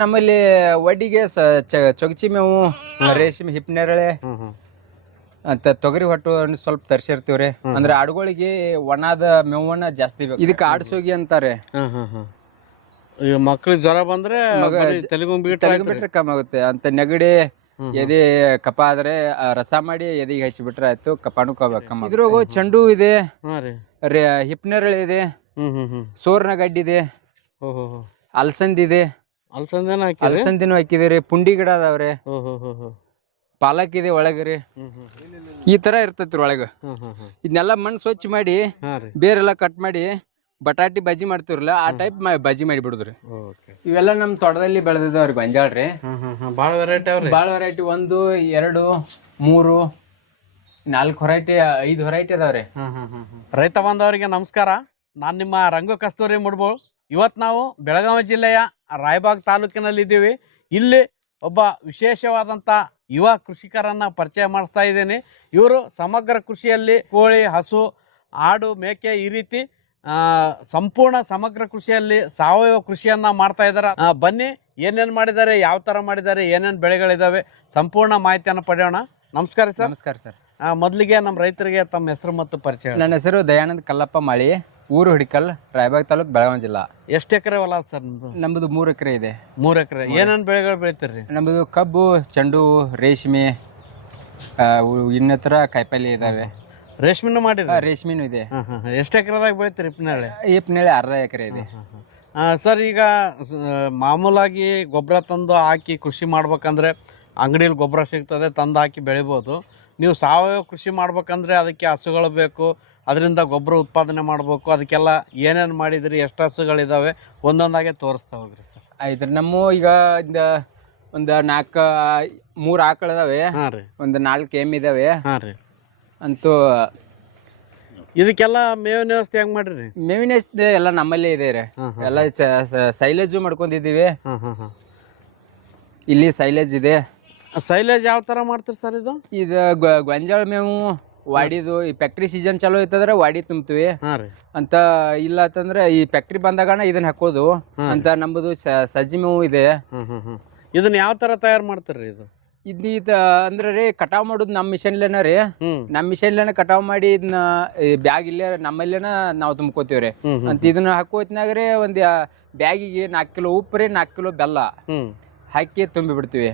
ನಮ್ಮಲ್ಲಿ ವಡ್ಡಿಗೆ ಚೊಗಚಿ ಮೇವು, ರೇಷ್ಮೆ ಹಿಪ್ನೇರಳೆ ಅಂತ ತೊಗರಿ ಹೊಟ್ಟು ಸ್ವಲ್ಪ ತರ್ಸಿರ್ತೀವ್ರಿ. ಅಂದ್ರೆ ಆಡುಗಳಿಗೆ ಒಣಾದ ಮೇವನ್ನ ಜಾಸ್ತಿ ಬೇಕು. ಇದಕ್ಕೆ ಆಡ್ಸೋಗಿ ಅಂತಾರೆ. ಈಗ ಮಕ್ಳಿಗೆ ಜ್ವರ ಬಂದ್ರೆ ಬಿಟ್ರೆ ಕಮ್ಮಿ ಆಗುತ್ತೆ ಅಂತ. ನೆಗಡಿ ಎದೆ ಕಪ ಆದ್ರೆ ರಸ ಮಾಡಿ ಎದೆಗೆ ಹಚ್ಚಿಬಿಟ್ರೆ ಆಯ್ತು, ಕಪಾನು ಕಮ್ಮಿ. ಇದ್ರಾಗ ಚೆಂಡು ಇದೆ, ಹಿಪ್ನೇರಳೆ ಇದೆ, ಸೋರ್ನ ಗಡ್ಡಿ ಇದೆ, ಅಲ್ಸಂದ್ ಇದೆ, ಅಲ್ಸಂದಿನೂ ಹಾಕಿದಿರಿ. ಪುಂಡಿ ಗಿಡ ಅದಾವ್ರಿ, ಪಾಲಕ್ ಇದೆ ಒಳಗ್ರಿ. ಈ ತರ ಇರ್ತೈತ್ರಿ ಒಳಗ. ಇದನ್ನೆಲ್ಲ ಮಣ್ಣು ಸ್ವಚ್ಛ ಮಾಡಿ ಬೇರೆಲ್ಲ ಕಟ್ ಮಾಡಿ ಬಟಾಟಿ ಬಜ್ಜಿ ಮಾಡ್ತಿವ್ರಲ್ಲ ಆ ಟೈಪ್ ಬಜ್ಜಿ ಮಾಡಿ ಬಿಡುದ್ರಿ. ಇವೆಲ್ಲ ನಮ್ ತೋಟದಲ್ಲಿ ಬೆಳೆದಿದ್ದಾವ್ರಿ ಗೊಂಜಾಳ್ರಿ. ಬಾಳ ವೆರೈಟಿ ಅವ್ರಿ. ಬಾಳ ವೆರೈಟಿ, 1 2 3 4 ವೆರೈಟಿ 5 ವೆರೈಟಿ ಅದಾವ್ರಿ. ರೈತ ಬಾಂಧವರಿಗೆ ನಮಸ್ಕಾರ. ನಾನ್ ನಿಮ್ಮ ರಂಗು ಕಸ್ತೂರಿ ಮುಡ್ಬೋಳ್. ಇವತ್ ನಾವು ಬೆಳಗಾವಿ ಜಿಲ್ಲೆಯ ರಾಯಬಾಗ್ ತಾಲೂಕಿನಲ್ಲಿ ಇದ್ದೀವಿ. ಇಲ್ಲಿ ಒಬ್ಬ ವಿಶೇಷವಾದಂತ ಯುವ ಕೃಷಿಕರನ್ನ ಪರಿಚಯ ಮಾಡಿಸ್ತಾ ಇದ್ದೇನೆ. ಇವರು ಸಮಗ್ರ ಕೃಷಿಯಲ್ಲಿ ಕೋಳಿ, ಹಸು, ಆಡು, ಮೇಕೆ ಈ ರೀತಿ ಸಂಪೂರ್ಣ ಸಮಗ್ರ ಕೃಷಿಯಲ್ಲಿ ಸಾವಯವ ಕೃಷಿಯನ್ನ ಮಾಡ್ತಾ ಇದ್ದಾರೆ. ಬನ್ನಿ ಏನೇನ್ ಮಾಡಿದ್ದಾರೆ, ಯಾವ ತರ ಮಾಡಿದ್ದಾರೆ, ಏನೇನ್ ಬೆಳೆಗಳಿದಾವೆ, ಸಂಪೂರ್ಣ ಮಾಹಿತಿಯನ್ನು ಪಡೆಯೋಣ. ನಮಸ್ಕಾರ ಸರ್. ನಮಸ್ಕಾರ ಸರ್. ಮೊದಲಿಗೆ ನಮ್ಮ ರೈತರಿಗೆ ತಮ್ಮ ಹೆಸರು ಮತ್ತು ಪರಿಚಯ. ನನ್ನ ಹೆಸರು ದಯಾನಂದ್ ಕಲ್ಲಪ್ಪ ಮಾಳಿ, ಊರು ಹಿಡಿಕಲ್, ರಾಯಬಾಗ್ ತಾಲೂಕ್, ಬೆಳಗಾವಿ ಜಿಲ್ಲಾ. ಎಷ್ಟು ಎಕರೆ ಹೊಲ ಸರ್? ನಮ್ದು 3 ಎಕರೆ ಇದೆ. 3 ಎಕರೆ. ಏನೇನ್ ಬೆಳೆಗಳು ಬೆಳಿತೀರಿ? ನಮ್ದು ಕಬ್ಬು, ಚೆಂಡು, ರೇಷ್ಮೆ, ಇನ್ನಿತರ ಕಾಯಿಪಲ್ಲೆ ಇದಾವೆ. ರೇಷ್ಮೆನೂ ಮಾಡಿರಿ? ರೇಷ್ಮೆನೂ ಇದೆ. ಎಷ್ಟು ಎಕರೆದಾಗ ಬೆಳಿತೀರಿ ಹಿಪ್ನೇರಳೆ? ಹಿಪ್ನೇರಳೆ ಅರ್ಧ ಎಕರೆ ಇದೆ. ಸರ್, ಈಗ ಮಾಮೂಲಾಗಿ ಗೊಬ್ಬರ ತಂದು ಹಾಕಿ ಕೃಷಿ ಮಾಡ್ಬೇಕಂದ್ರೆ ಅಂಗಡಿಯಲ್ಲಿ ಗೊಬ್ಬರ ಸಿಗ್ತದೆ, ತಂದು ಹಾಕಿ ಬೆಳಿಬೋದು. ನೀವು ಸಾವಯವ ಕೃಷಿ ಮಾಡ್ಬೇಕಂದ್ರೆ ಅದಕ್ಕೆ ಹಸುಗಳು ಬೇಕು, ಅದರಿಂದ ಗೊಬ್ಬರ ಉತ್ಪಾದನೆ ಮಾಡ್ಬೇಕು. ಅದಕ್ಕೆಲ್ಲ ಏನೇನು ಮಾಡಿದ್ರಿ, ಎಷ್ಟು ಹಸುಗಳಿದಾವೆ, ಒಂದೊಂದಾಗೆ ತೋರಿಸ್ತಾ ಹೋಗ್ರಿ ಸರ್. ಆಯ್ತು. ನಮ್ಮ ಈಗ ಒಂದು 3 ಆಕಳ ಇದಾವೆ, ಒಂದು 4 ಎಮ್ಮೆ ಇದಾವೆ. ಅಂತೂ ಇದಕ್ಕೆಲ್ಲ ಮೇವಿನ ವ್ಯವಸ್ಥೆ ಹೆಂಗ್ ಮಾಡ್ರಿ? ಮೇವಿನ ವ್ಯವಸ್ಥೆ ಎಲ್ಲ ನಮ್ಮಲ್ಲೇ ಇದೆ ರೀ. ಎಲ್ಲ ಸೈಲೇಜು ಮಾಡ್ಕೊಂಡಿದೀವಿ. ಇಲ್ಲಿ ಸೈಲೇಜ್ ಇದೆ. ಸೈಲೇಜ್ ಯಾವ ತರ ಮಾಡ್ತೀರಿ ಸರ್? ಇದು ಗೊಂಜಾಳ ಮೇವು ವಾಡಿದು. ಈ ಫ್ಯಾಕ್ಟ್ರಿ ಸೀಸನ್ ಚಾಲೂ ಐತಂದ್ರೆ ವಾಡಿ ತುಂಬ್ತೀವಿ ಅಂತ. ಇಲ್ಲ ಅಂತಂದ್ರೆ ಈ ಫ್ಯಾಕ್ಟ್ರಿ ಬಂದಾಗ ಇದನ್ನ ಹಾಕೋದು ಅಂತ. ನಮ್ಮದು ಸಜ್ಜಿ ಮೇವು ಇದೆ. ಇದನ್ನ ಯಾವ ತರ ತಯಾರು ಮಾಡ್ತೀರಿ? ಇದು ಅಂದ್ರೆ ರೀ ಕಟಾವ್ ಮಾಡುದು ನಮ್ಮ ಮಿಷನ್ಲೇನ ರೀ. ನಮ್ಮ ಮಿಷನ್ಲೇನ ಕಟಾವ್ ಮಾಡಿ ಇದನ್ನ ಬ್ಯಾಗ್ ಇಲ್ಲೇ ನಮ್ಮಲ್ಲೇನ ನಾವು ತುಂಬ್ಕೋತೀವ್ರಿ. ಅಂತ ಇದನ್ನ ಹಾಕೋತ್ನಾಗ ರೀ ಒಂದ್ ಬ್ಯಾಗಿಗೆ 4 ಕಿಲೋ ಉಪ್ಪು ರೀ, 4 ಕಿಲೋ ಬೆಲ್ಲ ಹಾಕಿ ತುಂಬಿ ಬಿಡ್ತೀವಿ.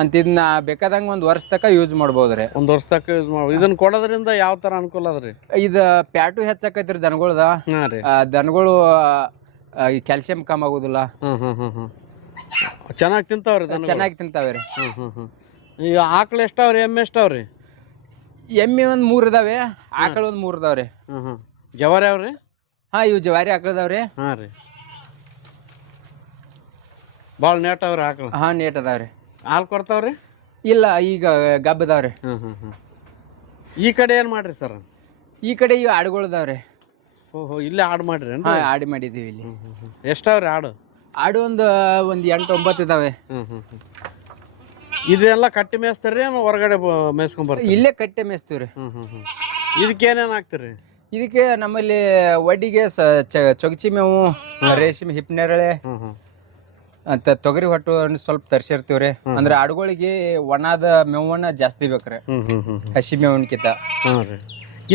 ಅಂತ ಇದನ್ನ ಬೇಕಾದಂಗ 1 ವರ್ಷ ತಕ ಯೂಸ್ ಮಾಡ್ಬೋದ್ರಿ. 1 ವರ್ಷ ತಕ ಯೂಸ್ ಮಾಡ್ಬೋದು. ಇದನ್ನ ಕೊಡೋದ್ರಿಂದ ಯಾವ ತರ ಅನುಕೂಲ ಅದ್ರಿ? ಇದ ಪ್ಯಾಟು ಹೆಚ್ಚಾಕೈತ್ರಿ ದನಗಳದ. ದನಗಳು ಕ್ಯಾಲ್ಸಿಯಂ ಕಮ್ಮಿ ಆಗುದಿಲ್ಲ. ಚೆನ್ನಾಗಿ ತಿಂತಾವ್ರಿ? ಚೆನ್ನಾಗಿ ತಿಂತಾವ್ರಿ. ಈಗ ಆಕಳ ಎಷ್ಟಾವ್ರಿ, ಎಮ್ಮೆ ಎಷ್ಟಾವ್ರಿ? ಎಮ್ಮೆ 3 ಇದಾವೆ, ಆಕಳ 3 ಇದಾವ್ರಿ. ಜವಾರಿ ಅವ್ರಿ? ಇವು ಜವಾರಿ ಆಕಳ ಇದಾವ್ರಿ. ಬಾಳ ನೇಟ್ ಅವ್ರಿ ಆಕಳ? ನೇಟ್ ಅದಾವ್ರಿ. ಹಾಲು ಕೊಡ್ತಾವ್ರಿ? ಇಲ್ಲ, ಈಗ ಗಬ್ಬ ಅದಾವ್ರಿ. ಈ ಕಡೆ ಏನ್ ಮಾಡ್ರಿ ಸರ್? ಈ ಕಡೆ ಇವು ಆಡುಗಳು ಅದಾವ್ರಿ. ಓಹೋ, ಇಲ್ಲೇ ಆಡು ಮಾಡ್ರಿ? ಆಡು ಮಾಡಿದೀವಿ ಇಲ್ಲಿ. ಎಷ್ಟಾವ್ರಿ ಆಡು? ಆಡು ಒಂದು 8 9 ಇದಾವೆ. ಇದೆಲ್ಲ ಕಟ್ಟಿ ಮೇಯಿಸ್ತಾರ್ರಿ, ಹೊರಗಡೆ ಮೇಯಿಸ್ಕೊಂಡ್ ಬರ್ತೀರಿ? ಇಲ್ಲೇ ಕಟ್ಟೆ ಮೇಯಿಸ್ತೀವ್ರಿ. ಇದಕ್ಕೆ ಏನೇನ್ ಹಾಕ್ತಿರಿ? ಇದಕ್ಕೆ ನಮ್ಮಲ್ಲಿ ವಡ್ಡಿಗೆ ಚೊಗಚಿ ಮೇವು, ರೇಷ್ಮೆ ಹಿಪ್ನೇರಳೆ ಅಂತ ತೊಗರಿ ಹೊಟ್ಟು ಸ್ವಲ್ಪ ತರ್ಸಿರ್ತೀವ್ರಿ. ಅಂದ್ರೆ ಆಡುಗಳಿಗೆ ಒಣಾದ ಮೇವನ್ನ ಜಾಸ್ತಿ ಬೇಕ್ರಿ, ಹಸಿ ಮೇವನ್ಕಿಂತ.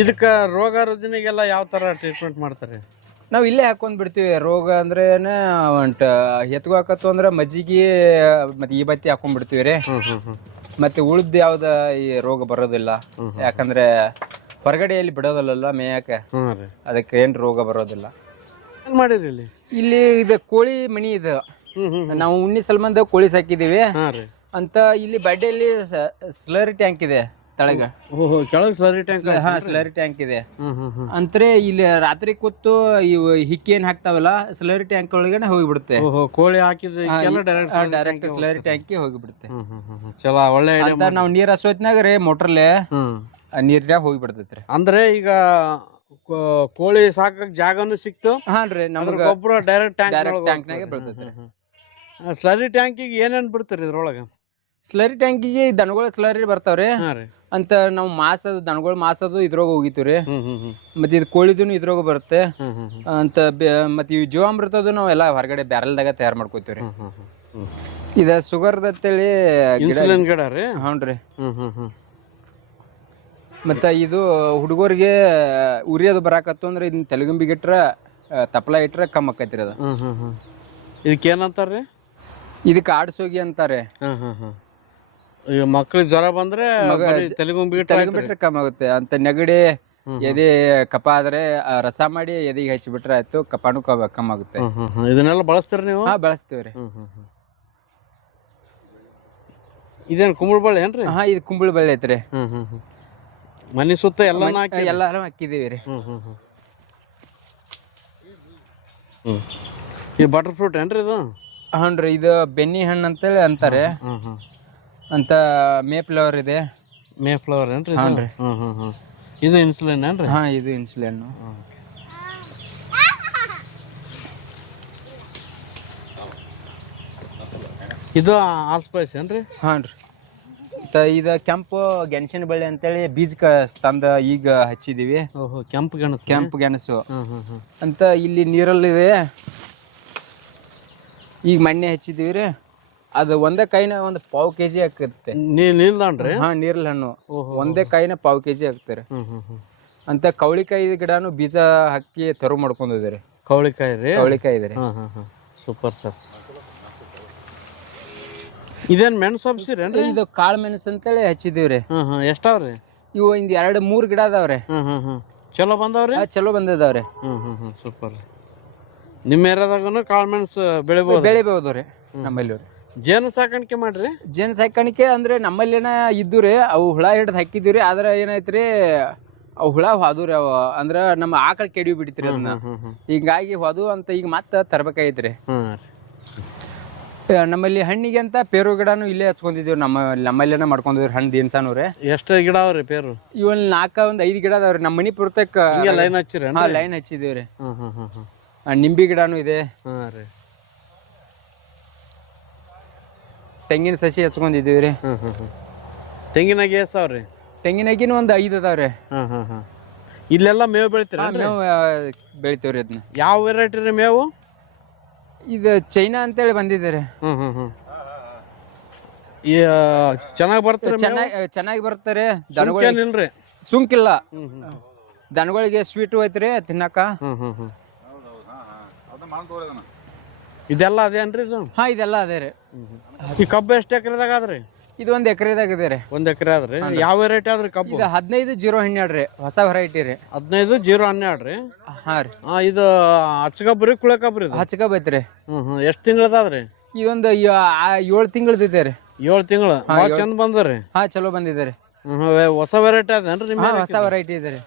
ಇದಕ್ಕ ರೋಗ ರುಜಿನಿಗೆಲ್ಲ ಯಾವ ತರ ಟ್ರೀಟ್ಮೆಂಟ್ ಮಾಡ್ತಾರೆ? ನಾವ್ ಇಲ್ಲೇ ಹಾಕೊಂಡ್ ಬಿಡ್ತೀವಿ. ರೋಗ ಅಂದ್ರೆ ಎತ್ಗೋ ಹಾಕತ್ತು ಅಂದ್ರ ಮಜ್ಜಿಗೆ ಮತ್ತೆ ಈ ಬತ್ತಿ ಹಾಕೊಂಡ್ ಬಿಡ್ತೀವಿ. ಮತ್ತೆ ಉಳ್ದ ಯಾವ್ದ ಈ ರೋಗ ಬರೋದಿಲ್ಲ, ಯಾಕಂದ್ರೆ ಹೊರಗಡೆ ಎಲ್ಲಿ ಬಿಡೋದಲ್ಲ ಮೇಯಕ, ಅದಕ್ಕೆ ಏನ್ ರೋಗ ಬರೋದಿಲ್ಲ. ಏನ್ ಮಾಡಿರಿ ಇಲ್ಲಿ? ಇಲ್ಲಿ ಇದು ಕೋಳಿ ಮನಿ ಇದು. ನಾವು ಉಣ್ಣಿ ಸಲ್ಮಂದ ಕೋಳಿ ಸಾಕಿದೀವಿ ಅಂತ. ಇಲ್ಲಿ ಬಡ್ಡೆಯಲ್ಲಿ ಸ್ಲರಿ ಟ್ಯಾಂಕ್ ಇದೆ ತಳಗ. Slurry tank? ಸ್ಲರಿ ಟ್ಯಾಂಕ್ ಇದೆ. ಅಂದ್ರೆ ಇಲ್ಲಿ ರಾತ್ರಿ ಕೂತು ಇವು ಹಿಕ್ಕಿ ಏನ್ ಹಾಕ್ತಾವಲ್ಲ, ಸ್ಲರಿ ಟ್ಯಾಂಕ್ ಒಳಗಡೆ ಹೋಗಿಬಿಡುತ್ತೆ. ಕೋಳಿ ಹಾಕಿದ್ರೆ ಡೈರೆಕ್ಟ್ ಸ್ಲರಿ ಟ್ಯಾಂಕ್ ಹೋಗಿಬಿಡುತ್ತೆ. ಚಲೋ, ಒಳ್ಳೆ. ನಾವ್ ನೀರ್ ಹಸೋತ್ನಾಗ ರೀ ಮೋಟ್ರಲ್ಲೇ ನೀರ್ನ್ಯಾಗ ಹೋಗಿಬಿಡ್ತೈತ್ರಿ. ಅಂದ್ರೆ ಈಗ ಕೋಳಿ ಸಾಕಕ್ ಜಾಗನು ಸಿಕ್ತು. ನಮ್ಗೆ ಗೊಬ್ಬರ ಡೈರೆಕ್ಟ್ ಟ್ಯಾಂಕ್ನಾಗೆ ಬೀಳ್ತೈತ್ರಿ. ಸ್ಲರಿ ಟ್ಯಾಂಕಿಗೆ ಏನೇನ್ ಬಿಡ್ತೀರಿ ಇದ್ರೊಳಗ? ಸ್ಲರಿ ಟ್ಯಾಂಕಿಗೆ ದನಗಳ ಸ್ಲರಿ ಬರ್ತಾವ್ರಿ ಅಂತ. ನಾವು ಮಾಸದು ದನಗಳ ಮಾಸದು ಇದ್ರಾಗ ಹೋಗಿತೀವ್ರಿ. ಮತ್ತೆ ಇದು ಕೋಳಿದೂನು ಇದ್ರಾಗ ಬರುತ್ತೆ ಅಂತ. ಮತ್ತೆ ಇವು ಜೀವಾಮೃತದು ನಾವೆಲ್ಲ ಹೊರಗಡೆ ಬ್ಯಾರಲ್ದಾಗ ತಯಾರು ಮಾಡ್ಕೋತೀವ್ರಿ. ಇದ ಶುಗರ್ದ ಅಂತೇಳಿ ಇನ್ಸುಲಿನ್ ಗಿಡ ರೀ. ಹ್ಞೂನ್ರಿ. ಹ್ಮ್. ಮತ್ತ ಇದು ಹುಡುಗರಿಗೆ ಉರಿಯೋದು ಬರಾಕತ್ತು ಅಂದ್ರೆ ಇದನ್ನ ತೆಲಗುಂಬಿಗೆ ಇಟ್ರ ತಪ್ಪಲ ಇಟ್ರ ಕಮ್ಮಿ ಆಕೈತ್ರಿ ಅದು. ಇದಕ್ಕೆ ಏನಂತಾರ್ರಿ? ಇದಕ್ಕೆ ಆಡ್ಸೋಗಿ ಅಂತಾರೆ. ಈಗ ಮಕ್ಳಿಗೆ ಜ್ವರ ಬಂದ್ರೆ ತೆಲಗುಂಬಿ ಬಿಟ್ರೆ ಕಮ್ಮಿ ಆಗುತ್ತೆ. ಅಂತ ನೆಗಡಿ ಎದೆ ಕಫ ಆದ್ರೆ ರಸ ಮಾಡಿ ಎದೆಗೆ ಹಚ್ಚಿ ಬಿಟ್ರೆ ಆಯ್ತು, ಕಫಾನು ಕಮ್ಮಿ ಆಗುತ್ತೆ. ಇದನ್ನೆಲ್ಲ ಬಳಸ್ತೀರಿ ನೀವು? ಹಾ, ಬಳಸ್ತೀವ್ರಿ. ಇದೇನ್ ಕುಂಬಳ ಬಳ್ಳಿ ಏನ್ರಿ? ಹಾ, ಇದು ಕುಂಬಳ ಬಳ್ಳಿ ಐತ್ರಿ. ಮನಿ ಸುತ್ತ ಎಲ್ಲಾರು ಹಾಕಿದೀವಿ ರೀ. ಈ ಬಟರ್ ಫ್ರೂಟ್ ಏನ್ರಿ ಇದು? ಹ್ಞೂನ್ರಿ. ಇದು ಬೆನ್ನಿ ಹಣ್ಣು ಅಂತೇಳಿ ಅಂತಾರೆ. ಅಂತ ಮೇ ಫ್ಲವರ್ ಇದೆ. ಮೇ ಫ್ಲವರ್ ಏನ್ರಿ? ಹ್ಞೂನ್ರಿ. ಇದು ಇನ್ಸುಲಿನ್ ಏನ್ರಿ? ಹಾ, ಇದು ಇನ್ಸುಲಿನ್. ಇದು ಆಲ್ಸ್ಪೈಸ್ ಏನ್ರಿ? ಹಾನ್ರಿ. ಇದು ಕೆಂಪು ಗೆಣಸಿನ ಬಳ್ಳಿ ಅಂತೇಳಿ ಬೀಜ ತಂದ ಈಗ ಹಚ್ಚಿದೀವಿ. ಕೆಂಪು ಗೆಣಸು. ಕೆಂಪು ಗೆಣಸು ಅಂತ ಇಲ್ಲಿ ನೀರಲ್ಲಿದೆ. ಈಗ ಮಣ್ಣೆ ಹಚ್ಚಿದೀವಿ ರೀ. ಅದು ಒಂದೇ ಕಾಯಿನ ಒಂದು ಪಾವು ಕೆಜಿ ಹಾಕುತ್ತೆ. ನೀಲ್ದಾಣ್ರಿ? ಹಾ, ನೀರ್ಲ ಹಣ್ಣು ಒಂದೇ ಕಾಯಿನ ಪಾವು ಕೆಜಿ ಹಾಕ್ತಾರೆ. ಅಂತ ಕವಳಿಕಾಯಿ ಗಿಡನು ಬೀಜ ಹಾಕಿ ತರು ಮಾಡ್ಕೊಂಡಿದ್ದೀರಿ. ಕವಳಿಕಾಯಿ ರೀ? ಕವಳಿಕಾಯಿ ಇದೆ. Super sir. ಇದೇನ್ ಮೆಣಸು ಹಬ್ಸಿರೇನ್ರಿ? ಇದು ಕಾಳು ಮೆಣಸು ಅಂತೇಳಿ ಹಚ್ಚಿದೀವ್ರಿ. ಎಷ್ಟಾವ್ರಿ ಇವು? ಒಂದು 2-3 ಗಿಡ ಅದಾವ್ರಿ. ಚಲೋ ಬಂದಾವ್ರಿ? ಚಲೋ ಬಂದಿದಾವ್ರಿ. ಸೂಪರ್. ನಿಮ್ಮ ಏರಿಯಾದಾಗನು ಕಾಳು ಮೆಣಸು ಬೆಳಿಬಹುದು ರೀ ನಮ್ಮಲ್ಲಿ. ಜೇನು ಸಾಕಾಣಿಕೆ ಮಾಡ್ರಿ? ಜೇನು ಸಾಕಾಣಿಕೆ ಅಂದ್ರೆ ನಮ್ಮಲ್ಲಿನ ಇದ್ದು ರೀ. ಅವು ಹುಳ ಹಿಡ್ದು ಹಾಕಿದ್ವಿ. ಆದ್ರೆ ಏನೈತ್ರಿ, ಅವು ಹುಳ ಹೋದ್ರಿ. ಅವ ಅಂದ್ರ ನಮ್ಮ ಆಕಳ ಕೆಡಿ ಬಿಡ್ತಿರಿ ಅದನ್ನ. ಹಿಂಗಾಗಿ ಹೋದು ಅಂತ ಈಗ ಮತ್ತೆ ತರ್ಬೇಕಾಗೈತ್ರಿ. ನಮ್ಮಲ್ಲಿ ಹಣ್ಣಿಗೆ ಅಂತ ಪೇರು ಗಿಡನು ಇಲ್ಲೇ ಹಚ್ಕೊಂಡಿದೀವಿ. ನಮ್ಮಲ್ಲೇನ ಮಾಡ್ಕೊಂಡಿವ್ರಿ ಹಣ್ಣು ದಿನ್ಸಾನು ರೀ. ಎಷ್ಟು ಗಿಡ ಅವ್ರಿ ಪೇರು? ಇವನ್ 4-5 ಗಿಡ ಅದಾವ್ರಿ. ನಮ್ಮ ಮನಿ ಪುರ್ತಕ್ ಲೈನ್ ಹಚ್ಚಿರಿ? ಹಾ, ಲೈನ್ ಹಚ್ಚಿದೀವ್ರಿ. ನಿಂಬಿ ಗಿಡನು ಇದೆ. ತೆಂಗಿನ ಸಸಿ ಹಚ್ಕೊಂಡಿದೀವ್ರಿ. ತೆಂಗಿನಾಗ ಎಷ್ಟಾವ್ರಿ? ತೆಂಗಿನಾಗಿನ ಒಂದು 5 ಅದಾವ್ರಿ. ಇಲ್ಲೆಲ್ಲ ಮೇವು ಬೆಳಿತೀರ? ಮೇವು ಬೆಳಿತೀವ್ರಿ. ಅದನ್ನ ಯಾವ ವೆರೈಟಿ ರೀ ಮೇವು? ಇದು ಚೈನಾ ಅಂತೇಳಿ ಬಂದಿದ್ದೀರಿ. ಚೆನ್ನಾಗಿ ಬರ್ತಾರೆ? ಚೆನ್ನಾಗಿ ಬರ್ತಾರೆ. ದನಗಳಿಲ್ರಿ? ಸುಂಕಿಲ್ಲ. ದನಗಳಿಗೆ ಸ್ವೀಟ್ ಐತ್ರಿ ತಿನ್ನಕ. ಇದೆಲ್ಲ ಅದೇನ್ರಿ ಇದು? ಹಾ, ಇದೆಲ್ಲ ಅದೇ ರೀ. ಈ ಕಬ್ಬು ಎಷ್ಟು ಎಕರೆದಾಗ ಆದ್ರಿ? ಇದು 1 ಎಕರೆದಾಗ ಇದೆ ರೀ. 1 ಎಕರೆ ಆದ್ರಿ? ಯಾವ ವೆರೈಟಿ ಆದ್ರಿ ಕಬ್ಬು? ಇದು 15-0-12 ರೀ, ಹೊಸ ವೆರೈಟಿ ರೀ. 15-0-12 ರೀ? ಹಾ ರೀ. ಇದು ಹಚ್ಚಕಬ್ರಿ ಕುಳೆ ಕಬ್ರಿ? ಹಚ್ಚಕಬ್ ಐತ್ರಿ. ಎಷ್ಟ್ ತಿಂಗಳದಾದ್ರಿ? ಇದೊಂದು 7 ತಿಂಗಳದಿದೆ ರೀ. 7 ತಿಂಗಳು ಚಂದ ಬಂದ್ರಿ? ಹಾ, ಚಲೋ ಬಂದಿದೆ. ಹೊಸ ವೆರೈಟಿ ಅದೇನ್ರಿ ನಿಮ್ಮ? ಹೊಸ ವೆರೈಟಿ ಇದೆ ರೀ.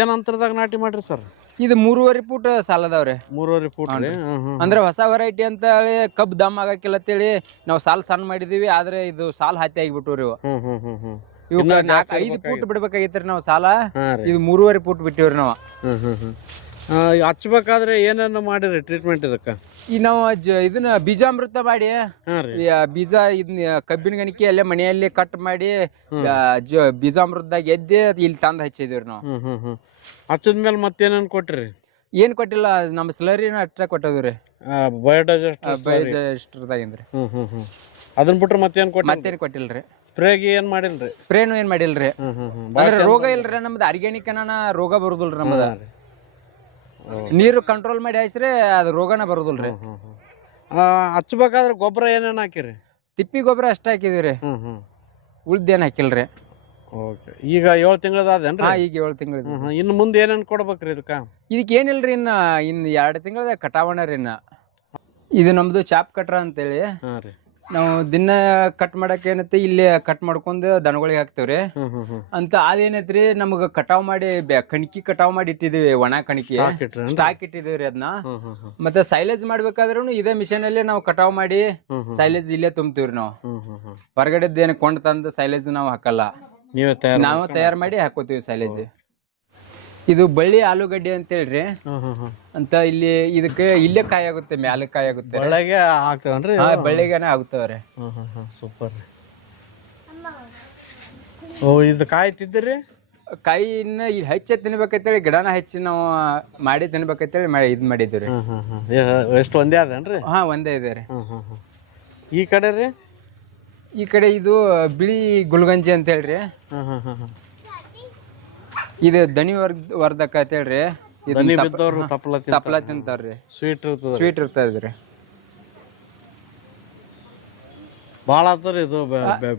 ಏನ್ ಅಂತರದಾಗ ನಾಟಿ ಮಾಡ್ರಿ ಸರ್? ಇದು 3.5 ಫೂಟ್ ಸಾಲ ಅದಾವ್ರಿ. 3.5 ಫೂಟ್ ರೀ? ಅಂದ್ರೆ ಹೊಸ ವೆರೈಟಿ ಅಂತ ಹೇಳಿ ಕಬ್ಬು ದಮ್ ಆಗಕ್ಕಿಲ್ಲ ಅಂತೇಳಿ ನಾವು ಸಾಲ್ ಸಣ್ಣ ಮಾಡಿದೀವಿ. ಆದ್ರೆ ಇದು ಸಾಲ್ ಹತ್ತಿ ಆಗಿಬಿಟ್ಟು ಇವು. ಇವ್ 5 ಫೂಟ್ ಬಿಡ್ಬೇಕಾಗಿತ್ರಿ ನಾವು ಸಾಲ. ಇದು 3.5 ಫೂಟ್ ಬಿಟ್ಟಿವ್ರಿ ನಾವು. ಹಚ್ಬೇಕಾದ್ರೆ ಏನೇನು ಮಾಡಿರಿ ಟ್ರೀಟ್ಮೆಂಟ್ ಇದಕ್ಕ? ಈ ನಾವು ಇದನ್ನ ಬೀಜಾಮೃತ ಮಾಡಿ, ಬೀಜ ಇದನ್ನ ಕಬ್ಬಿನ ಗಣಿಕೆ ಅಲ್ಲೇ ಮನೆಯಲ್ಲಿ ಕಟ್ ಮಾಡಿ ಬೀಜಾಮೃತದಾಗ ಎದ್ದೆ ಇಲ್ಲಿ ತಂದು ಹಚ್ಚಿದೀವ್ರಿ ನಾವು. ಹಚ್ಚದ್ಮೇಲೆ ಮತ್ತೇನೇನ್ ಕೊಟ್ರಿ? ಏನ್ ಕೊಟ್ಟಿಲ್ಲ, ನಮ್ಮ ಸ್ಲರಿನ ಅಷ್ಟ ಕೊಟ್ಟದ್ರಿ. ಬಯೋಡೈಜೆಸ್ಟರ್ದಾಗಿಂದ್ರಿ. ಅದನ್ನ ಬಿಟ್ರೆ ಮತ್ತೇನ್ ಕೊಟ್ಟಿಲ್ರಿ. ಸ್ಪ್ರೇಗೆ ಏನ್ ಮಾಡಿಲ್ರಿ? ಸ್ಪ್ರೇನು ಏನ್ ಮಾಡಿಲ್ರಿ. ಅಂದ್ರೆ ರೋಗ ಇಲ್ರಿ ನಮ್ದು. ಆರ್ಗ್ಯಾನಿಕ್ ರೋಗ ಬರುದಿಲ್ರಿ ನಮ್ದ. ನೀರು ಕಂಟ್ರೋಲ್ ಮಾಡಿ ಹಾಯಿಸ್ರೆ ಅದು ರೋಗನ ಬರುದಿಲ್ರಿ. ಹಚ್ಬೇಕಾದ್ರೆ ಗೊಬ್ಬರ ಏನೇನ್ ಹಾಕಿರಿ? ತಿಪ್ಪಿ ಗೊಬ್ಬರ ಅಷ್ಟ ಹಾಕಿದಿವ್ರಿ. ಉಳ್ದೇನ್ ಹಾಕಿಲ್ರಿ. ಈಗ 7 ತಿಂಗಳದೇನ್ರಿ? ಈಗ 7 ತಿಂಗಳ. ಇನ್ನು ಮುಂದೆ ಏನೇನ್ ಕೊಡ್ಬೇಕ್ರಿ ಇದಕ್ಕ? ಇದಕ್ಕೆ ಏನಿಲ್ರಿ, ಇನ್ನ 2 ತಿಂಗಳದ ಕಟಾವಣ ರೀ. ಇದು ನಮ್ದು ಚಾಪ್ ಕಟ್ರ ಅಂತೇಳಿ. ನಾವು ದಿನ ಕಟ್ ಮಾಡಕ್ ಏನೈತಿ, ಇಲ್ಲಿ ಕಟ್ ಮಾಡ್ಕೊಂಡು ದನಗಳಿಗೆ ಹಾಕ್ತೇವ್ರಿ. ಅಂತ ಅದೇನೈತ್ರಿ, ನಮಗ ಕಟಾವ್ ಮಾಡಿ ಕಣಿಕಿ ಕಟಾವ್ ಮಾಡಿ ಇಟ್ಟಿದೀವಿ. ಒಣ ಕಣಿಕಿ ಸ್ಟಾಕ್ ಇಟ್ಟಿದೀವ್ರಿ. ಅದನ್ನ ಮತ್ತೆ ಸೈಲೇಜ್ ಮಾಡ್ಬೇಕಾದ್ರೂ ಇದೇ ಮಿಷನ್ ಅಲ್ಲಿ ನಾವು ಕಟಾವ್ ಮಾಡಿ ಸೈಲೇಜ್ ಇಲ್ಲೇ ತುಂಬ್ತೀವ್ರಿ. ನಾವು ಹೊರಗಡೆದ್ದೇನು ಕೊಂಡ್ ತಂದು ಸೈಲೇಜ್ ನಾವು ಹಾಕಲ್ಲ, ನಾವು ತಯಾರು ಮಾಡಿ ಹಾಕೋತೀವಿ ಸೈಲೇಜ್. ಇದು ಬಳ್ಳಿ ಆಲೂಗಡ್ಡೆ ಅಂತ ಹೇಳ್ರಿ. ಅಂತ ಇಲ್ಲಿ ಇದಕ್ಕೆ ಇಲ್ಲೇ ಕಾಯಿ ಆಗುತ್ತೆ, ಮ್ಯಾಲ ಕಾಯಿ ಆಗುತ್ತೆ. ಬಳ್ಳಿಗೆ ಆಗ್ತಾವನ್ರಿ? ಬಳ್ಳಿಗೆನೆ ಆಗುತ್ತವ್ರಿ. ಸೂಪರ್. ಓ, ಇದು ಕಾಯಿ ತಿದ್ದಿರಿ? ಕಾಯಿ ಇನ್ನ ಈ ಹೆಚ್ಚ ತಿನ್ಬೇಕಂತೇಳಿ ಗಿಡನ ಹೆಚ್ಚಿ ನಾವು ಮಾಡಿ ತಿನ್ಬೇಕಂತೇಳಿ ಇದ್ ಮಾಡಿದ್ದೀವಿ ರೀ. ಎಷ್ಟು ಒಂದೇ ಅದೇನ್ರಿ? ಹಾ ಒಂದೇ ಇದೆ ರೀ. ಈ ಕಡೆ ರೀ? ಈ ಕಡೆ ಇದು ಬಿಳಿ ಗುಲ್ಗಂಜಿ ಅಂತ ಹೇಳ್ರಿ. ಇದು ದನಿ ವರ್ಧಕ ಅಂತ ಹೇಳ್ರಿ. ತಪ್ಪಲ ತಿಂತಾರ್ರಿ. ಸ್ವೀಟ್ ಇರ್ತದ್ರಿ. ಭಾಳ ಆಗ್ತಾರ ಇದು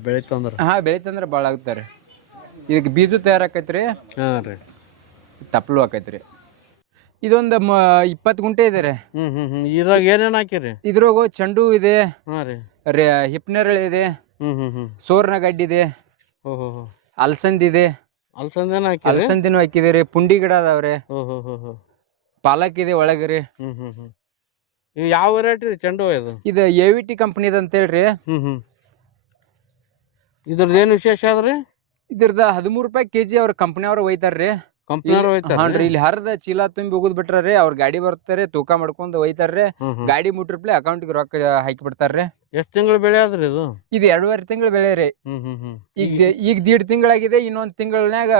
ಬೆಳಿತಂದ್ರ? ಹಾ ಬೆಳಿತಂದ್ರ ಭಾಳ ಆಗ್ತಾರ. ಇದಕ್ಕೆ ಬೀಜ ತಯಾರಾಕೈತ್ರಿ. ತಪ್ಪಲು ಆಕೈತ್ರಿ. ಇದೊಂದು 20 ಗುಂಟೆ ಇದೆ ರೀ. ಇದ್ರಾಗ ಏನೇನ್ ಹಾಕಿರಿ? ಇದ್ರಾಗ ಚೆಂಡು ಇದೆ, ಹಿಪ್ನೇರಳೆ ಇದೆ, ಸೋರ್ನ ಗಡ್ಡಿ ಇದೆ, ಅಲ್ಸಂದ್ ಇದೆ. ಅಲ್ಸಂದಿನೂ ಹಾಕಿದೇರಿ. ಪುಂಡಿ ಗಿಡ ಅದಾವ್ರಿ. ಪಾಲಕ್ ಇದೆ ಒಳಗ್ರಿ. ಯಾವ ವೆರೈಟಿ ಚೆಂಡು ಇದು AVT ಕಂಪ್ನಿದ ಅಂತ ಹೇಳ್ರಿ. ಇದ್ರದ್ದು ಏನ್ ವಿಶೇಷ ಅದ್ರಿ? ಇದ್ರದ 13 ರೂಪಾಯಿ ಕೆಜಿ ಅವ್ರ ಕಂಪ್ನಿ ಅವ್ರ ಒಯ್ತಾರ್ರಿ. ಹಾನ್ರಿ, ಇಲ್ಲಿ ಹರದ ಚೀಲ ತುಂಬಿ ಹೋಗುದ್ ಬಿಟ್ರಿ. ಅವ್ರ ಗಾಡಿ ಬರ್ತಾರೆ, ತೂಕ ಮಾಡ್ಕೊಂಡ್ ಒಯ್ತಾರ್ರಿ. ಗಾಡಿ ಮುಟ್ಟಿರ್ಪ್ಲೆ ಅಕೌಂಟ್ಗೆ ರೊಕ್ಕ ಹಾಕಿ ಬಿಡ್ತಾರ್ರಿ. ಎಷ್ಟ್ ತಿಂಗಳು ಬೆಳೆ ಆದ್ರಿ ಇದು? ಇದು 2.5 ತಿಂಗಳು ಬೆಳೆ ರೀ. ಈಗ 1.5 ತಿಂಗಳಾಗಿದೆ. ಇನ್ನೊಂದ್ ತಿಂಗಳನ್ಯಾಗ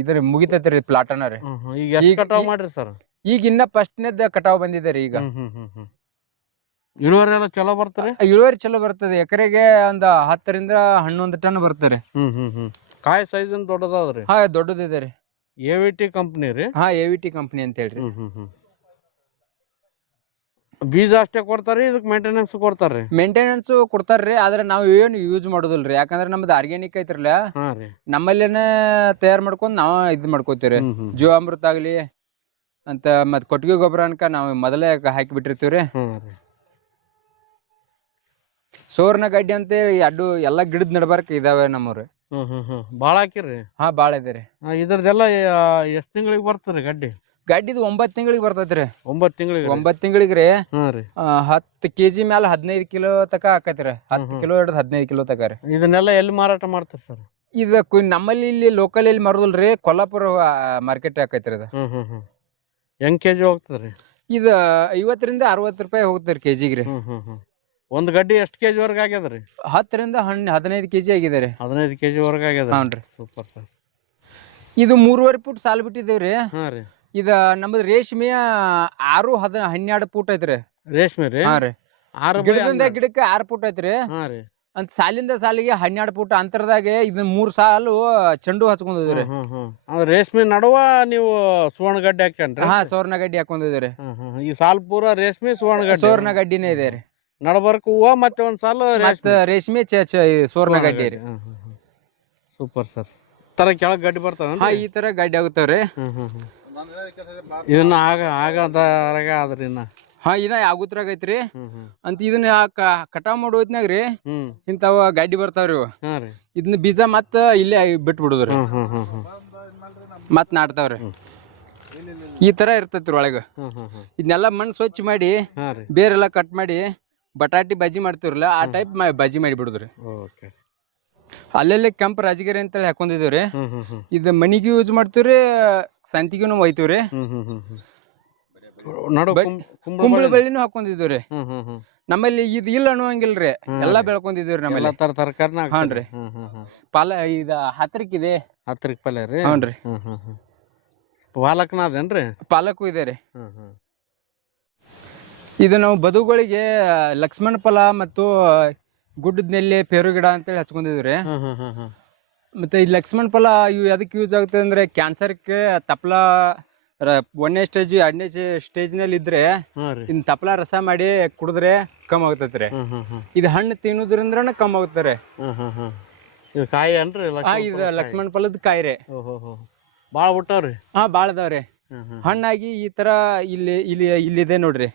ಇದ್ರ ಮುಗಿತೈತ್ರಿ ಪ್ಲಾಟನ ರೀ. ಈಗ ಕಟಾವ್ ಮಾಡ್ರಿ ಸರ್? ಈಗ ಇನ್ನ ಫಸ್ಟ್ನೇದ್ ಕಟಾವ್ ಬಂದಿದೆ ರೀ. ಈಗ ಇಳುವರಿ ಎಲ್ಲ ಚಲೋ ಬರ್ತಾರೆ? ಇಳುವರಿ ಚಲೋ ಬರ್ತದೆ. ಎಕರೆಗೆ ಒಂದ್ 10 ರಿಂದ 11 ಟನ್ ಬರ್ತಾರೆ. ಕಾಯಿ ಸೈಜ್ ದೊಡ್ಡದಾದ್ರಿ? ಹಾ ದೊಡ್ಡದಿದೆ ರೀ. AVT ಕಂಪ್ನಿ ರೀ? ಹಾ AVT ಕಂಪ್ನಿ ಅಂತ ಹೇಳ್ರಿ. ಬೀಜ ಅಷ್ಟೇ ಕೊಡ್ತಾರಿ? ಇದಕ್ ಮೇಂಟೆನೆನ್ಸ್ ಕೊಡ್ತಾರ್ರಿ? ಮೇಂಟೆನೆನ್ಸ್ ಕೊಡ್ತಾರ್ರಿ. ಆದ್ರೆ ನಾವ್ ಏನು ಯೂಸ್ ಮಾಡೋದಿಲ್ರಿ. ಯಾಕಂದ್ರೆ ನಮ್ದು ಆರ್ಗ್ಯಾನಿಕ್ ಐತ್ರಲ್ಲ, ನಮ್ಮಲ್ಲೇನೆ ತಯಾರ್ ಮಾಡ್ಕೊಂಡ್ ನಾವ್ ಇದ್ ಮಾಡ್ಕೋತೀವ್ರಿ. ಜೀವಾಮೃತ ಆಗ್ಲಿ ಅಂತ ಮತ್ ಕೊಟ್ಟಿಗೆ ಗೊಬ್ಬರ ಅನ್ಕ ನಾವ್ ಮೊದಲೇ ಹಾಕಿ ಬಿಟ್ಟಿರ್ತೀವ್ರಿ. ಸೋರ್ನ ಗಡ್ಡಿ ಅಂತ ಅಡ್ಡು ಎಲ್ಲಾ ಗಿಡದ ನಡ್ಬಾರ್ಕ ಇದಾವೆ ನಮ್ಮವ್ರಿ. ಬಾಳ ಹಾಕಿರಿ? ಹಾ ಬಾಳ ಇದೆ. ಇದ್ರದೆಲ್ಲ ಎಷ್ಟ್ ತಿಂಗಳಿಗೆ ಬರ್ತರಿ ಗಡ್ಡಿ? ಗಡ್ಡಿದು 9 ತಿಂಗಳಿಗೆ ಬರ್ತೈತ್ರಿ. 9 ತಿಂಗಳಿಗೆ? 9 ತಿಂಗಳಿಗೆ ರೀ. 10 ಕೆಜಿ ಮ್ಯಾಲ 15 ಕಿಲೋ ತಕ ಆಕೈತ್ರಿ. 10 ಕಿಲೋ ಹಿಡಿದು 15 ಕಿಲೋ ತಕ ರೀ. ಇದನ್ನೆಲ್ಲ ಎಲ್ಲಿ ಮಾರಾಟ ಮಾಡ್ತಾರ ಸರ್? ಇದು ನಮ್ಮಲ್ಲಿ ಇಲ್ಲಿ ಲೋಕಲ್ ಎಲ್ಲಿ ಮಾರುದಿಲ್ರಿ, ಕೊಲ್ಲಾಪುರ ಮಾರ್ಕೆಟ್ ಆಕೈತ್ರಿ. ಇದು ಹೆಂಗ್ ಕೆಜಿ ಹೋಗ್ತದ್ರಿ? ಇದು 50 ರಿಂದ 60 ರೂಪಾಯಿ ಹೋಗ್ತದ್ರಿ ಕೆಜಿಗೆ ರೀ. ಒಂದ್ ಗಡ್ಡಿ ಎಷ್ಟ್ ಕೆಜಿ ವರ್ಗ ಆಗ್ಯದ್ರಿ? 10 ರಿಂದ 15 ಕೆಜಿ ಆಗಿದೆ ರೀ. 15 ಕೆಜಿ ವರ್ಗ ಆಗ್ಯದ? ಹಾನ್ರಿ. Super sir. ಇದು 3.5 ಫುಟ್ ಸಾಲ್ ಬಿಟ್ಟಿದೇವ್ರಿ. ಇದ ನಮ್ದು ರೇಷ್ಮೆ 6-12 ಫುಟ್ ಐತ್ರಿ. ರೇಷ್ಮೆ ರೀ? ಹಾ ರೀ. ಗಿಡದಿಂದ ಗಿಡಕ್ಕೆ 6 ಫುಟ್ ಐತ್ರಿ. ಅಂತ ಸಾಲಿಂದ ಸಾಲಿಗೆ 12 ಫುಟ್ ಅಂತರದಾಗೆ ಇದನ್ನ 3 ಸಾಲು ಚೆಂಡು ಹಚ್ಕೊಂಡಿದ್ರಿ. ರೇಷ್ಮೆ ನಡುವ ನೀವು ಸುವರ್ಣ ಗಡ್ಡಿ ಹಾಕ್ಯನ್ರಿ? ಹಾ ಸುವರ್ಣ ಗಡ್ಡಿ ಹಾಕೊಂಡಿದ್ರಿ. ಈ ಸಾಲ್ ಪೂರ ರೇಷ್ಮೆ ಸುವರ್ಣ ಗಡ್ಡಿನೇ ಇದೆ ರೀ. ನಡಬರ್ಕ ಹೂವ ಮತ್ತೆ ಒಂದ್ ಸಾಲು ರೇಷ್ಮೆ ಸುವರ್ಣ ಗಡ್ಡಿ ರೀ. Super sir. ತರ ಕೆಳಗ್ ಗಡ್ಡಿ ಬರ್ತಾವ? ಹಾ ಈ ತರ ಗಡ್ಡಿ ಆಗುತ್ತವ್ರಿ. ಇದನ್ನ ಆದ್ರಿ ಇನ್ನ? ಹಾ ಇನ್ನ ಆಗುತ್ರಾಗ ಐತ್ರಿ. ಅಂತ ಇದನ್ನ ಕಟಾವ್ ಮಾಡೋ ಹೊತ್ನ್ಯಾಗ್ರಿ ಇಂತಾವ ಗಡ್ಡಿ ಬರ್ತಾವ್ರಿ. ಇದನ್ನ ಬೀಜ ಮತ್ತ ಇಲ್ಲೇ ಬಿಟ್ ಬಿಡುದ್ರಿ. ಮತ್ ನಾಟ್ತಾವ್ರಿ. ಈ ತರ ಇರ್ತೈತ್ರಿ ಒಳಗ. ಇದನ್ನೆಲ್ಲ ಮಣ್ಣು ಸ್ವಚ್ಛ ಮಾಡಿ ಬೇರೆಲ್ಲ ಕಟ್ ಮಾಡಿ ಬಟಾಟಿ ಬಜ್ಜಿ ಮಾಡ್ತಿವ್ರಲ್ಲ ಆ ಟೈಪ್ ಬಜ್ಜಿ ಮಾಡಿ ಬಿಡುದ್ರಿ. ಅಲ್ಲೆಲ್ಲಿ ಕೆಂಪು ರಾಜಗಿರಿ ಅಂತೇಳಿ ಹಾಕೊಂಡಿದೇವ್ರಿ. ಇದು ಮನಿಗೂ ಯೂಸ್ ಮಾಡ್ತೀವ್ರಿ, ಸಂತಿಗೂ ಒಯ್ತೀವ್ರಿ. ಕುಂಬಳ ಬಳ್ಳಿನೂ ಹಾಕೊಂಡಿದ್ದೀವ್ರಿ. ನಮ್ಮಲ್ಲಿ ಇದ್ ಇಲ್ಲ ಅನ್ನುವಂಗಿಲ್ರಿ, ಎಲ್ಲಾ ಬೆಳ್ಕೊಂಡಿದೀವ್ರಿ. ನಮ್ಮಲ್ಲಿ ತರಕಾರಿ. ಹಾನ್ರಿ. ಪಾಲ ಇದ ಹತ್ರಕ್ಕಿದೆ. ಪಲ್ಯ ರೀ? ಹ್ಞೂನ್ರಿ. ಪಾಲಕ್ನ ಅದೇನ್ರಿ? ಪಾಲಕು ಇದೆ ರೀ. ಇದು ನಾವು ಬದುಗಳಿಗೆ ಲಕ್ಷ್ಮಣ ಫಲ ಮತ್ತು ಗುಡ್ಡದ ನೆಲ್ಲಿ ಪೇರು ಗಿಡ ಅಂತೇಳಿ ಹಚ್ಕೊಂಡಿದ್ರಿ. ಮತ್ತೆ ಈ ಲಕ್ಷ್ಮಣ ಫಲ ಇವು ಎದಕ್ಕೆ ಯೂಸ್ ಆಗುತ್ತೆ ಅಂದ್ರೆ ಕ್ಯಾನ್ಸರ್ಗೆ ತಪ್ಲ 1ನೇ ಸ್ಟೇಜ್ 2ನೇ ಸ್ಟೇಜ್ ನಲ್ಲಿ ಇದ್ರೆ ಇನ್ ತಪ್ಲ ರಸ ಮಾಡಿ ಕುಡಿದ್ರೆ ಕಮ್ಮಿ ಆಗ್ತೈತ್ರಿ. ಇದು ಹಣ್ಣು ತಿನ್ನೋದ್ರಿಂದ್ರ ಕಮ್ಮಿ ಆಗ್ತಾರೆ. ಕಾಯಿ ಅನ್ರಿ? ಇದು ಲಕ್ಷ್ಮಣ ಫಲದ ಕಾಯಿ ರೀ. ಬಾಳ ಬಿಟ್ಟವ್ರಿ? ಹಾ ಬಾಳ ಅದಾವ್ರಿ. ಹಣ್ಣಾಗಿ ಈ ತರ ಇಲ್ಲಿದೆ ನೋಡ್ರಿ.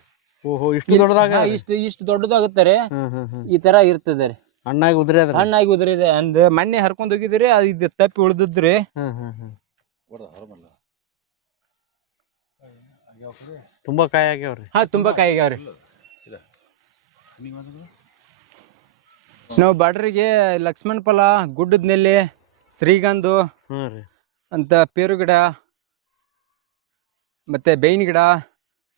ಇಷ್ಟು ದೊಡ್ಡದಾಗುತ್ತಾರೆ. ಈ ತರ ಇರ್ತದೆ ರೀ. ಹಣ್ಣಾಗಿ ಉದ್ರಿದೆ ಅಂದ್ ಮೊನ್ನೆ ಹರ್ಕೊಂಡ್ ಹೋಗಿದ್ರಿ. ಇದು ತಪ್ಪಿ ಉಳ್ದಿದ್ರಿ. ತುಂಬಾ ಕಾಯಿ ಆಗ್ಯಾವ್ರಿ? ಹಾ ತುಂಬಾ ಕಾಯಿ ಆಗ್ಯಾವ್ರಿ. ನಾವು ಬಾಡ್ರಿಗೆ ಲಕ್ಷ್ಮಣ ಫಲ, ಗುಡ್ಡದ ನೆಲ್ಲಿ, ಶ್ರೀಗಂಧು ಅಂತ ಪೇರು ಗಿಡ ಮತ್ತೆ ಬೇವಿನ ಗಿಡ,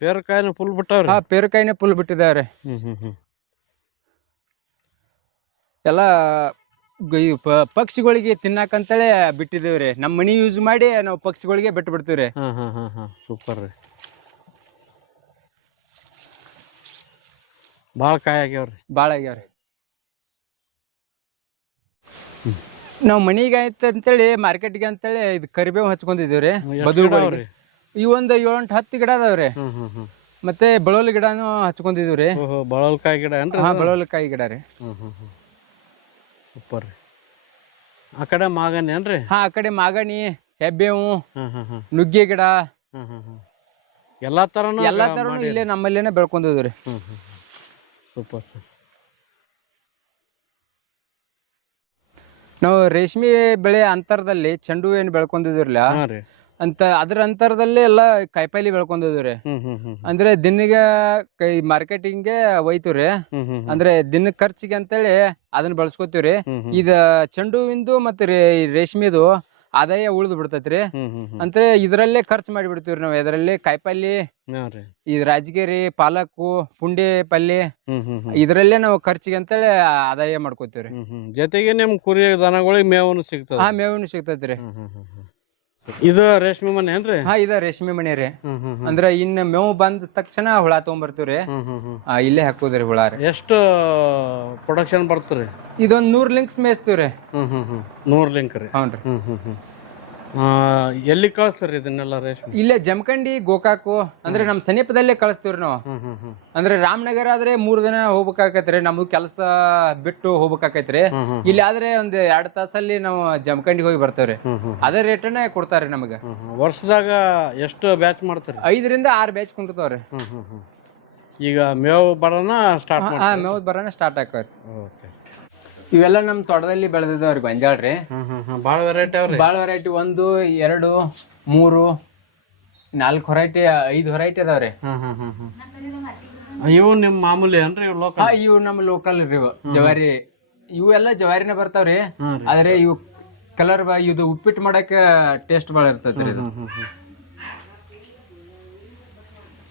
ಪೇರುಕಾಯಿನ ಫುಲ್ ಬಿಟ್ಟವ್ರಿ? ಹಾ ಪೇರುಕಾಯಿನೇ ಫುಲ್ ಬಿಟ್ಟಿದಾವ್ರಿ. ಎಲ್ಲ ಪಕ್ಷಿಗಳಿಗೆ ತಿನ್ನಾಕಂತೇಳಿ ಬಿಟ್ಟಿದೇವ್ರಿ ನಮ್ಮ ಮನಿ ಯೂಸ್ ಮಾಡಿ ನಾವು ಪಕ್ಷಿಗಳಿಗೆ ಬಿಟ್ಟು ಬಿಡ್ತೀವ್ರಿ. ಸೂಪರ್ ರೀ. ಭಾಳ ಕಾಯಿ ಆಗ್ಯಾವ್ರಿ. ಭಾಳ ಆಗ್ಯಾವ್ರಿ. ನಾವ್ ಮನಿಗೆ ಆಯ್ತು ಅಂತೇಳಿ ಮಾರ್ಕೆಟ್ಗೆ ಅಂತೇಳಿ ಇದು ಕರಿಬೇವು ಹಚ್ಕೊಂಡಿದೀವ್ರಿ. ಬದುವ್ರಿ ಇವ್ ಒಂದ್ 7-10 ಗಿಡ ಅದಾವ್ರಿ. ಮತ್ತೆ ಬಳೋಲ್ ಗಿಡನು ಹಚ್ಕೊಂಡಿದೀವ್ರಿ. ಬಳೋಲ್ಕಾಯಿ ಗಿಡ ಏನ್ರಿ? ಹಾ, ಬಳೋಲ್ಕಾಯಿ ಗಿಡ ರೀ. ಸೂಪರ್ ರೀ. ಆ ಕಡೆ ಮಾಗನಿ ಏನ್ರಿ? ಹಾ, ಆ ಕಡೆ ಮಾಗಣಿ, ಹೆಬ್ಬೇವು, ನುಗ್ಗೆ ಗಿಡ ಎಲ್ಲಾ ತರನು ಇಲ್ಲೇ ನಮ್ಮಲ್ಲೇನೆ ಬೆಳ್ಕೊಂಡಿದ್ರಿ. Super sir. ನಾವು ರೇಷ್ಮೆ ಬೆಳೆ ಅಂತರದಲ್ಲಿ ಚೆಂಡು ಏನ್ ಬೆಳ್ಕೊಂಡಿದ್ರಲ್ಲ ಅಂತ ಅದ್ರ ಅಂತರದಲ್ಲಿ ಎಲ್ಲಾ ಕಾಯಿಪಲ್ಲೆ ಬೆಳ್ಕೊಂಡಿದ್ರಿ. ಅಂದ್ರೆ ದಿನಗೆ ಮಾರ್ಕೆಟಿಂಗ್ಗೆ ಒಯ್ತವ್ರಿ. ಅಂದ್ರೆ ದಿನ ಖರ್ಚಿಗೆ ಅಂತೇಳಿ ಅದನ್ನ ಬಳಸ್ಕೊತೀವ್ರಿ. ಇದ ಚೆಂಡು ಹೂವಿಂದು ಮತ್ತೆ ರೇಷ್ಮೆದು ಆದಾಯ ಉಳಿದು ಬಿಡ್ತೈತ್ರಿ. ಅಂದ್ರೆ ಇದ್ರಲ್ಲೇ ಖರ್ಚು ಮಾಡಿ ಬಿಡ್ತೀವ್ರಿ ನಾವ್. ಇದರಲ್ಲಿ ಕಾಯಿಪಲ್ಲೆ, ಈ ರಾಜಗಿರಿ, ಪಾಲಕ್ಕು, ಪುಂಡಿ ಪಲ್ಲೆ ಇದ್ರಲ್ಲೇ ನಾವು ಖರ್ಚಿಗೆ ಅಂತೇಳಿ ಆದಾಯ ಮಾಡ್ಕೋತೀವ್ರಿ. ಜೊತೆಗೆ ನಿಮ್ ಕುರಿ ದನಗಳಿಗೆ ಮೇವನ್ನು ಸಿಗ್ತದ? ಹಾ, ಮೇವನ್ನು ಸಿಗ್ತೈತ್ರಿ. ಇದು ರೇಷ್ಮೆ ಮನೆ ಏನ್ರಿ? ಹಾ, ಇದ ರೇಷ್ಮೆ ಮನೆ ರೀ. ಅಂದ್ರ ಇನ್ನ ಮೇವು ಬಂದ ತಕ್ಷಣ ಹುಳ ತಗೊಂಡ್ಬರ್ತೀವ್ರಿ. ಇಲ್ಲೇ ಹಾಕೋದ್ರಿ ಹುಳ ರೀ. ಎಷ್ಟು ಪ್ರೊಡಕ್ಷನ್ ಬರ್ತರಿ? ಇದೊಂದ್ 100 ಲಿಂಕ್ಸ್ ಮೇಯಿಸ್ತೀವ್ರಿ. 100 ಲಿಂಕ್ ರೀ? ಹೌನ್ರಿ. ಎಲ್ಲಿ ಕಳಿಸ್ತೀರಿ ಇದನ್ನೆಲ್ಲ ರೇಷ್ಮೆ? ಇಲ್ಲೇ ಜಮಖಂಡಿ, ಗೋಕಾಕು ಅಂದ್ರೆ ನಮ್ ಸಮೀಪದಲ್ಲೇ ಕಳಿಸ್ತೀವ್ರಿ ನಾವು. ಅಂದ್ರೆ ರಾಮನಗರ ಆದ್ರೆ 3 ದಿನ ಹೋಗ್ಬೇಕಾಕೈತ್ರಿ. ನಮ್ದು ಕೆಲಸ ಬಿಟ್ಟು ಹೋಗ್ಬೇಕಾಕೈತ್ರಿ. ಇಲ್ಲಿ ಆದ್ರೆ ಒಂದ್ 2 ತಾಸಲ್ಲಿ ನಾವು ಜಮಖಂಡಿಗೆ ಹೋಗಿ ಬರ್ತೇವ್ರಿ. ಅದೇ ರೇಟನ್ನ ಕೊಡ್ತಾರ್ರಿ ನಮಗ. ವರ್ಷದಾಗ ಎಷ್ಟು ಬ್ಯಾಚ್ ಮಾಡ್ತೀರಿ? 5 ರಿಂದ 6 ಬ್ಯಾಚ್ ಕುಂಟಿರ್ತಾವ್ರಿ. ಈಗ ಮೇವು ಬರೋಣ ಸ್ಟಾರ್ಟ್? ಹಾ, ಮೇವು ಬರೋಣ ಸ್ಟಾರ್ಟ್ ಆಕವ್ರಿ. ಇವೆಲ್ಲ ನಮ್ ತೋಟದಲ್ಲಿ ಬೆಳೆದಿದ್ದಾವ್ರಿ ಗೊಂಜಾಳ್ರಿ. ಬಾಳ ವೆರೈಟಿ ಅವ್ರಿ? ಬಾಳ ವೆರೈಟಿ. 1, 2, 3, 4 ವೆರೈಟಿ, 5 ವೆರೈಟಿ ಅದಾವ್ರಿ. ಇವು ನಿಮ್ ಮಾಮೂಲಿ ಏನ್ರಿ? ಹಾ, ಇವು ನಮ್ ಲೋಕಲ್ ರೀ. ಜವಾರಿ ಇವು ಎಲ್ಲ ಜವಾರಿನ ಬರ್ತಾವ್ರಿ. ಆದ್ರೆ ಇವು ಕಲರ್ ಇದು ಉಪ್ಪಿಟ್ಟು ಮಾಡಕ ಟೇಸ್ಟ್ ಬಾಳ ಇರ್ತೈತ್ರಿ.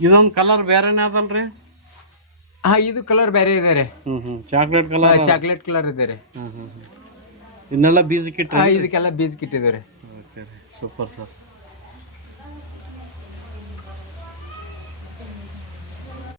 ಇದೊಂದ್ ಕಲರ್ ಬೇರೆನೇ ಅದಲ್ರಿ? ಹಾ, ಇದು ಕಲರ್ ಬೇರೆ ಇದೆ ರೀ. Chocolate colour? ಚಾಕ್ಲೇಟ್ ಕಲರ್ ಇದೆ ರೀ. ಇದನ್ನೆಲ್ಲ ಬೀಜ ಕಿಟ್? ಇದಕ್ಕೆಲ್ಲ ಬೀಜ ಕಿಟ್ಟಿದೆ ರೀ. Super sir.